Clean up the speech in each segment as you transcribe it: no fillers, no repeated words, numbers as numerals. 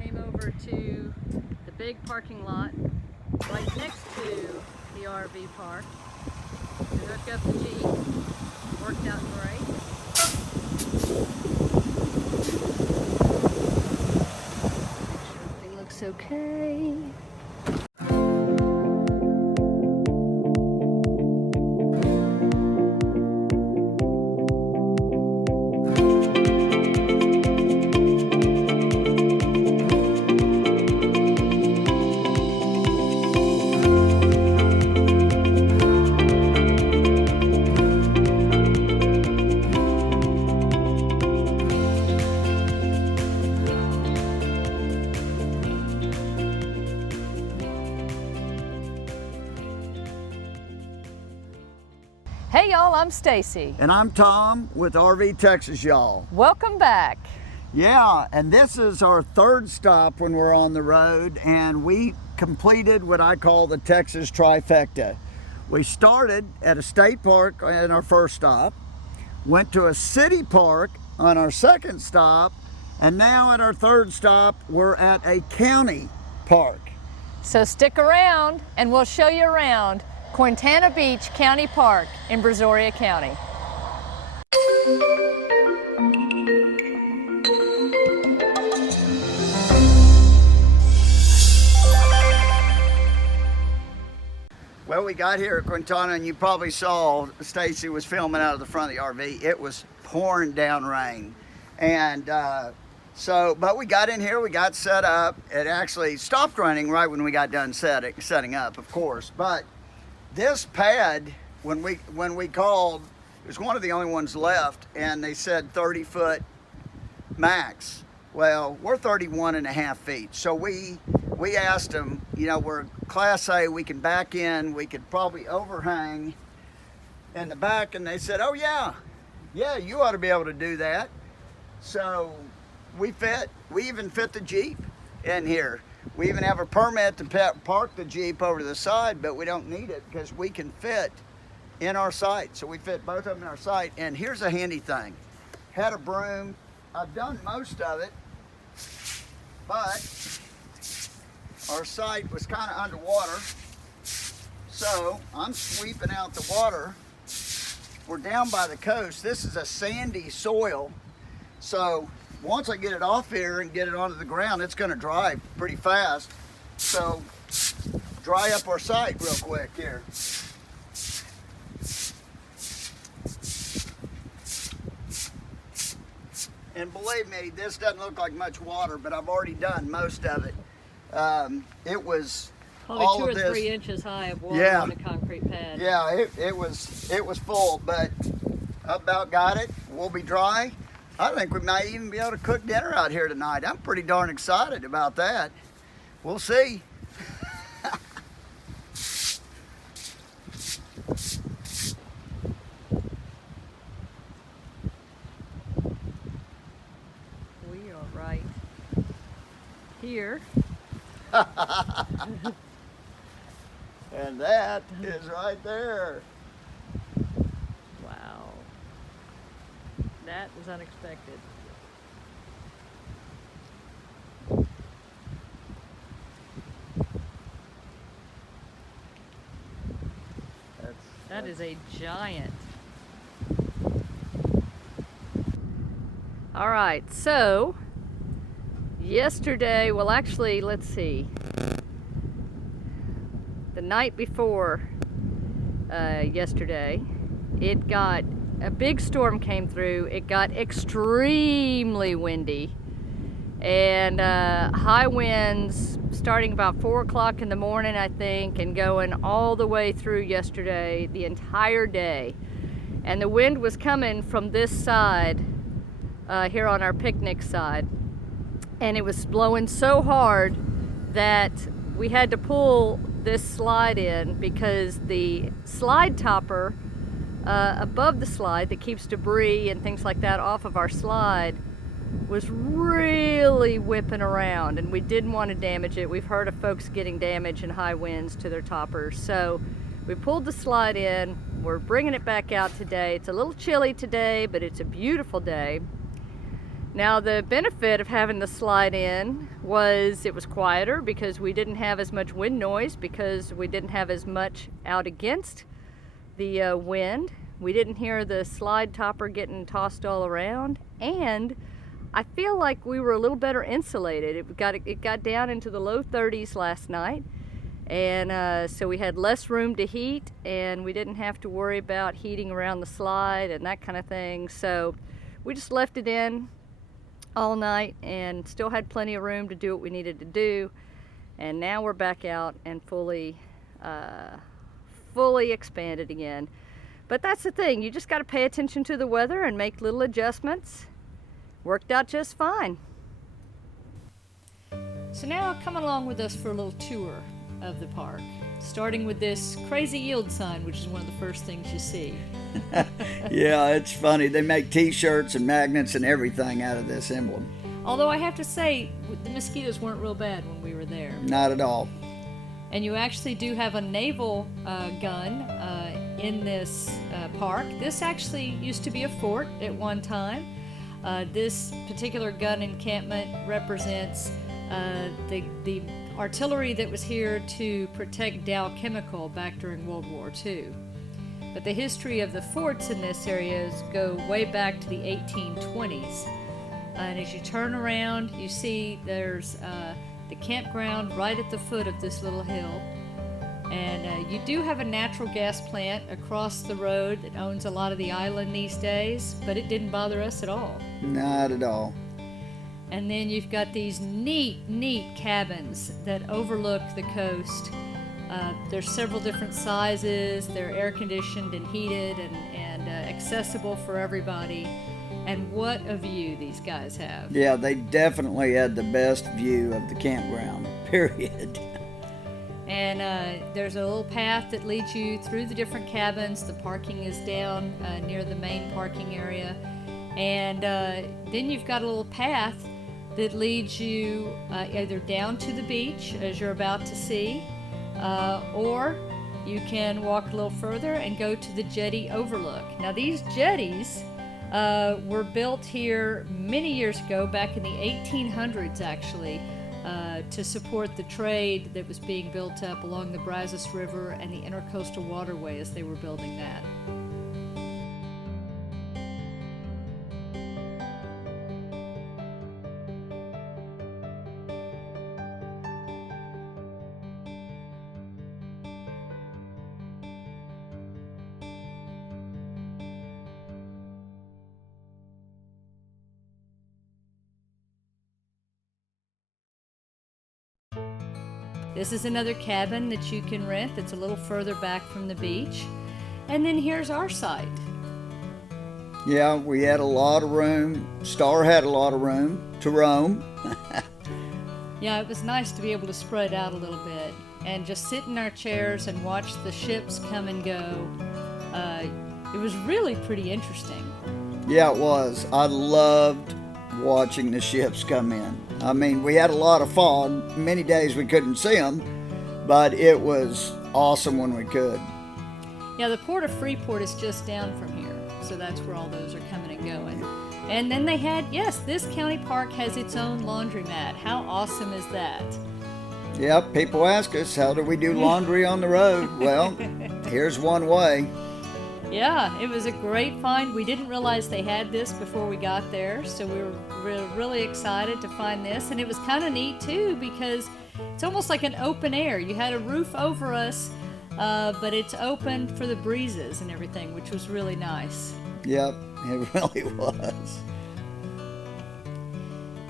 Came over to the big parking lot right next to the RV park to hook up the Jeep. Worked out great. Everything looks okay. Hey y'all, I'm Stacy. And I'm Tom with RV Texas, y'all. Welcome back. Yeah, and this is our third stop when we're on the road, and we completed what I call the Texas Trifecta. We started at a state park in our first stop, went to a city park on our second stop, and now at our third stop, we're at a county park. So stick around and we'll show you around Quintana Beach County Park in Brazoria County. Well, we got here at Quintana, and you probably saw Stacy was filming out of the front of the RV. It was pouring down rain. And but we got in here, we got set up. It actually stopped raining right when we got done setting up, of course. But this pad, when we called, it was one of the only ones left, and they said 30-foot max. Well, we're 31.5 feet. So we asked them, you know, we're Class A, we can back in, we could probably overhang in the back, and they said, oh yeah, you ought to be able to do that. So we even fit the Jeep in here. We even have a permit to park the Jeep over to the side, but we don't need it because we can fit in our site. So we fit both of them in our site. And here's a handy thing. Had a broom. I've done most of it, but our site was kind of underwater. So I'm sweeping out the water. We're down by the coast. This is a sandy soil. So once I get it off here and get it onto the ground, it's going to dry pretty fast. So dry up our site real quick here. And believe me, this doesn't look like much water, but I've already done most of it. It was Probably all 2 or of this, 3 inches high of water on the concrete pad. Yeah, it was full, but I about got it. We'll be dry. I think we might even be able to cook dinner out here tonight. I'm pretty darn excited about that. We'll see. We are right here. And that is right there. Wow. That was unexpected. That is a giant. All right, so yesterday, well actually, let's see. The night before yesterday, a big storm came through. It got extremely windy and high winds starting about 4 o'clock in the morning, I think, and going all the way through yesterday, the entire day. And the wind was coming from this side, here on our picnic side. And it was blowing so hard that we had to pull this slide in because the slide topper above the slide that keeps debris and things like that off of our slide was really whipping around, and we didn't want to damage it. We've heard of folks getting damage in high winds to their toppers. So we pulled the slide in. We're bringing it back out today. It's a little chilly today, but it's a beautiful day. Now the benefit of having the slide in was it was quieter because we didn't have as much wind noise, because we didn't have as much out against the wind. We didn't hear the slide topper getting tossed all around, and I feel like we were a little better insulated. It got down into the low 30s last night, and so we had less room to heat, and we didn't have to worry about heating around the slide and that kind of thing. So we just left it in all night and still had plenty of room to do what we needed to do. And now we're back out and fully expanded again. But that's the thing, you just got to pay attention to the weather and make little adjustments. Worked out just fine. So now come along with us for a little tour of the park, starting with this crazy yield sign, which is one of the first things you see. Yeah, it's funny. They make t-shirts and magnets and everything out of this emblem. Although I have to say, the mosquitoes weren't real bad when we were there. Not at all. And you actually do have a naval gun in this park. This actually used to be a fort at one time. This particular gun encampment represents the artillery that was here to protect Dow Chemical back during World War II. But the history of the forts in this area go way back to the 1820s. And as you turn around, you see there's the campground right at the foot of this little hill. And you do have a natural gas plant across the road that owns a lot of the island these days, but it didn't bother us at all. Not at all. And then you've got these neat cabins that overlook the coast. There's several different sizes. They're air conditioned and heated and accessible for everybody. And what a view these guys have. Yeah, they definitely had the best view of the campground, period. And there's a little path that leads you through the different cabins. The parking is down near the main parking area. And then you've got a little path that leads you either down to the beach, as you're about to see, or you can walk a little further and go to the jetty overlook. Now these jetties were built here many years ago, back in the 1800s actually, to support the trade that was being built up along the Brazos River and the Intercoastal Waterway as they were building that. This is another cabin that you can rent that's a little further back from the beach. And then here's our site. Yeah, we had a lot of room. Star had a lot of room to roam. Yeah, it was nice to be able to spread out a little bit and just sit in our chairs and watch the ships come and go. It was really pretty interesting. Yeah, it was. I loved watching the ships come in. I mean, we had a lot of fog. Many days we couldn't see them, but it was awesome when we could. Yeah, the Port of Freeport is just down from here, so that's where all those are coming and going. And then they had, yes, this county park has its own laundromat. How awesome is that? Yep, people ask us, how do we do laundry on the road? Well, here's one way. Yeah, it was a great find. We didn't realize they had this before we got there, so we were really excited to find this. And it was kind of neat too, because it's almost like an open air. You had a roof over us, but it's open for the breezes and everything, which was really nice. Yep, it really was.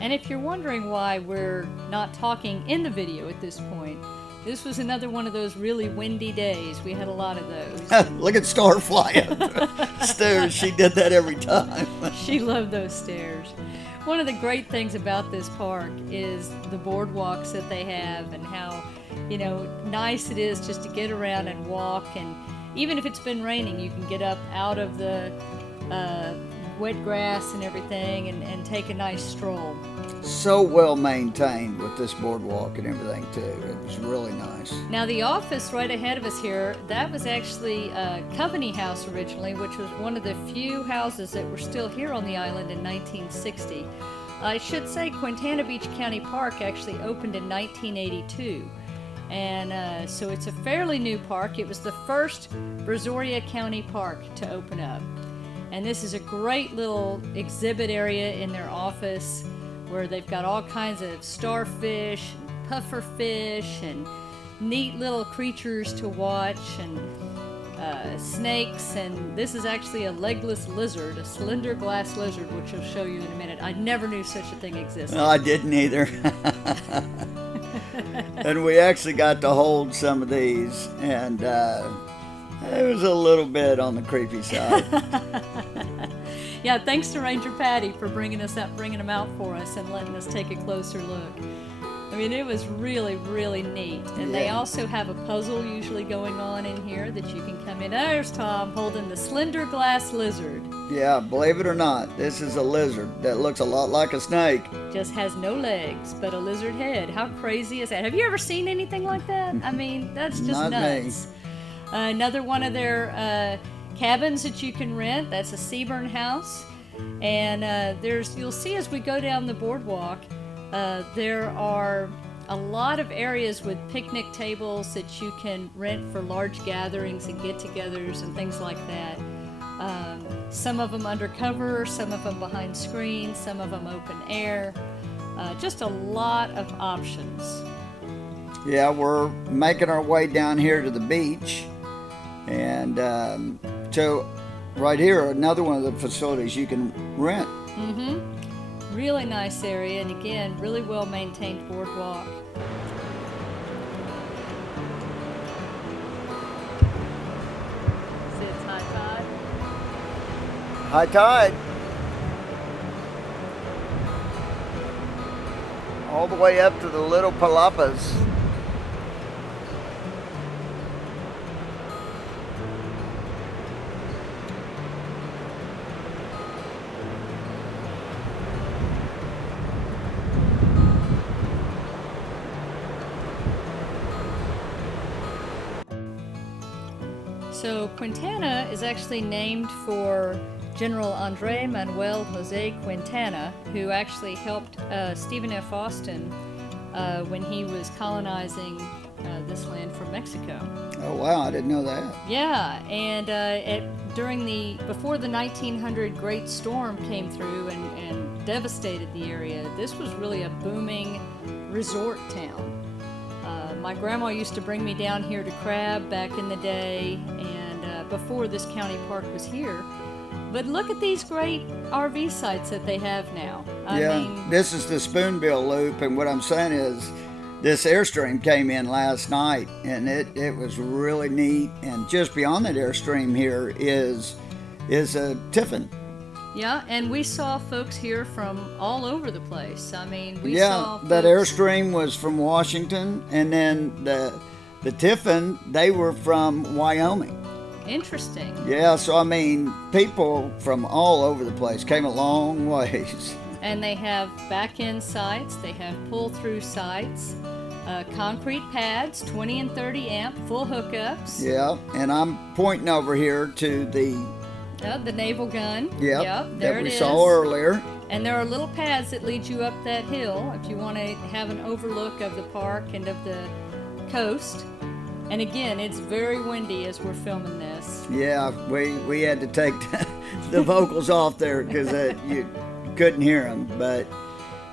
And if you're wondering why we're not talking in the video at this point, this was another one of those really windy days. We had a lot of those. Look at Star fly up the stairs. She did that every time. She loved those stairs. One of the great things about this park is the boardwalks that they have and how, nice it is just to get around and walk. And even if it's been raining, you can get up out of the wet grass and everything and take a nice stroll. So well maintained with this boardwalk and everything too. It was really nice. Now the office right ahead of us here, that was actually Coveney House originally, which was one of the few houses that were still here on the island in 1960. I should say Quintana Beach County Park actually opened in 1982. And so it's a fairly new park. It was the first Brazoria County park to open up. And this is a great little exhibit area in their office where they've got all kinds of starfish, and pufferfish, and neat little creatures to watch, and snakes. And this is actually a legless lizard, a slender glass lizard, which I'll show you in a minute. I never knew such a thing existed. No, I didn't either. And we actually got to hold some of these, and it was a little bit on the creepy side. Yeah, thanks to Ranger Patty for bringing them out for us and letting us take a closer look. I mean, it was really, really neat. And they also have a puzzle usually going on in here that you can come in. There's Tom holding the slender glass lizard. Yeah, believe it or not, this is a lizard that looks a lot like a snake. Just has no legs, but a lizard head. How crazy is that? Have you ever seen anything like that? I mean, that's just Not nuts. me. Another one of their cabins that you can rent. That's a Seaburn house. And you'll see as we go down the boardwalk, there are a lot of areas with picnic tables that you can rent for large gatherings and get-togethers and things like that. Some of them undercover, some of them behind screens, some of them open air. Just a lot of options. Yeah, we're making our way down here to the beach. And so right here, another one of the facilities you can rent. Mm-hmm. Really nice area, and again, really well maintained boardwalk. See, it's high tide. High tide. All the way up to the little palapas. So Quintana is actually named for General Andre Manuel Jose Quintana, who actually helped Stephen F. Austin when he was colonizing this land from Mexico. Oh wow, I didn't know that. Yeah, and before the 1900 Great Storm came through and devastated the area, this was really a booming resort town. My grandma used to bring me down here to crab back in the day, and before this county park was here. But look at these great RV sites that they have now. I mean, this is the Spoonbill Loop, and what I'm saying is this Airstream came in last night, and it was really neat. And just beyond that Airstream here is a Tiffin. Yeah, and we saw folks here from all over the place. I mean, we Yeah, saw that Airstream was from Washington, and then the Tiffin, they were from Wyoming. Interesting. Yeah, so I mean, people from all over the place came a long ways. And they have back-end sites, they have pull-through sites, concrete pads, 20 and 30 amp, full hookups. Yeah, and I'm pointing over here to the naval gun. Yep, there that we it saw is. earlier. And there are little paths that lead you up that hill if you want to have an overlook of the park and of the coast. And again, it's very windy as we're filming this. Yeah, we had to take the vocals off there because you couldn't hear them. But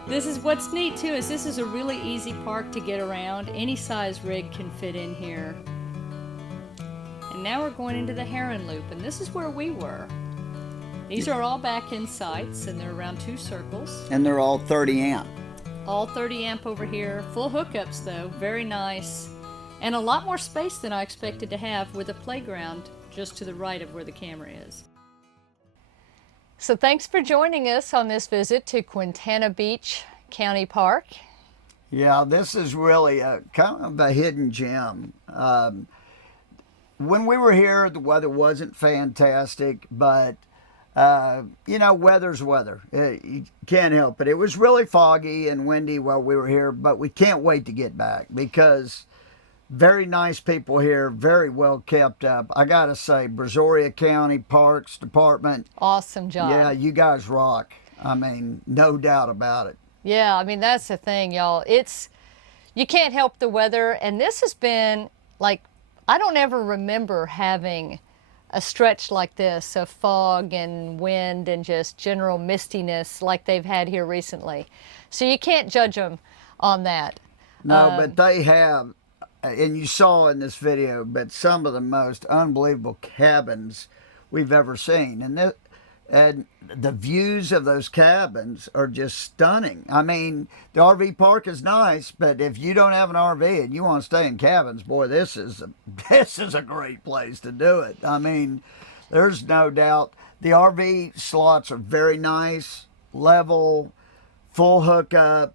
this is what's neat too, is this is a really easy park to get around. Any size rig can fit in here. And now we're going into the Heron Loop, and this is where we were. These are all back-end sites, and they're around 2 circles. And they're all 30 amp. All 30 amp over here. Full hookups though, very nice. And a lot more space than I expected to have, with a playground just to the right of where the camera is. So thanks for joining us on this visit to Quintana Beach County Park. Yeah, this is really a kind of a hidden gem. When we were here, the weather wasn't fantastic, but You know, weather's weather. You can't help it. It was really foggy and windy while we were here, but we can't wait to get back because very nice people here, very well kept up. I got to say, Brazoria County Parks Department. Awesome job. Yeah, you guys rock. I mean, no doubt about it. Yeah, I mean, that's the thing, y'all. You can't help the weather, and this has been, like, I don't ever remember having a stretch like this of fog and wind and just general mistiness like they've had here recently. So you can't judge them on that. No, but they have, and you saw in this video, but some of the most unbelievable cabins we've ever seen. And the views of those cabins are just stunning. I mean, the RV park is nice, but if you don't have an RV and you want to stay in cabins, boy, this is a great place to do it. I mean, there's no doubt. The RV slots are very nice, level, full hookup,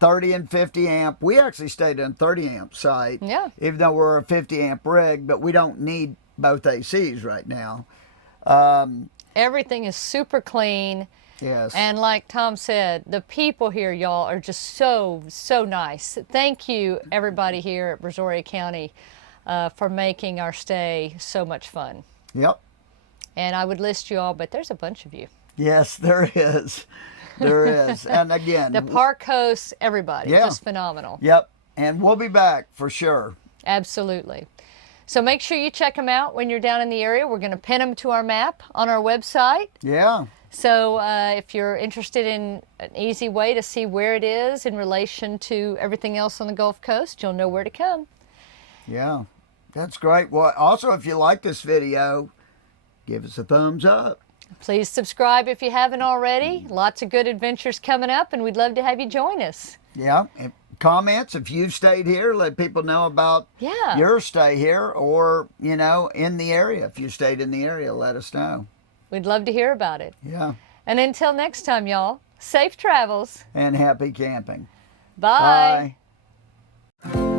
30 and 50 amp. We actually stayed in a 30 amp site, Yeah. even though we're a 50 amp rig, but we don't need both ACs right now. Everything is super clean. Yes. And like Tom said, the people here, y'all, are just so, so nice. Thank you, everybody here at Brazoria County, for making our stay so much fun. Yep. And I would list you all, but there's a bunch of you. Yes, there is. There is. And again, The park hosts, everybody, Yeah. just phenomenal. Yep. And we'll be back for sure. Absolutely. So make sure you check them out when you're down in the area. We're going to pin them to our map on our website. Yeah. So if you're interested in an easy way to see where it is in relation to everything else on the Gulf Coast, you'll know where to come. Yeah. That's great. Well, also, if you like this video, give us a thumbs up. Please subscribe if you haven't already. Lots of good adventures coming up, and we'd love to have you join us. Yeah. And comments, if you've stayed here, let people know about your stay here or, you know, in the area. If you stayed in the area, let us know. We'd love to hear about it. Yeah. And until next time, y'all, safe travels. And happy camping. Bye. Bye.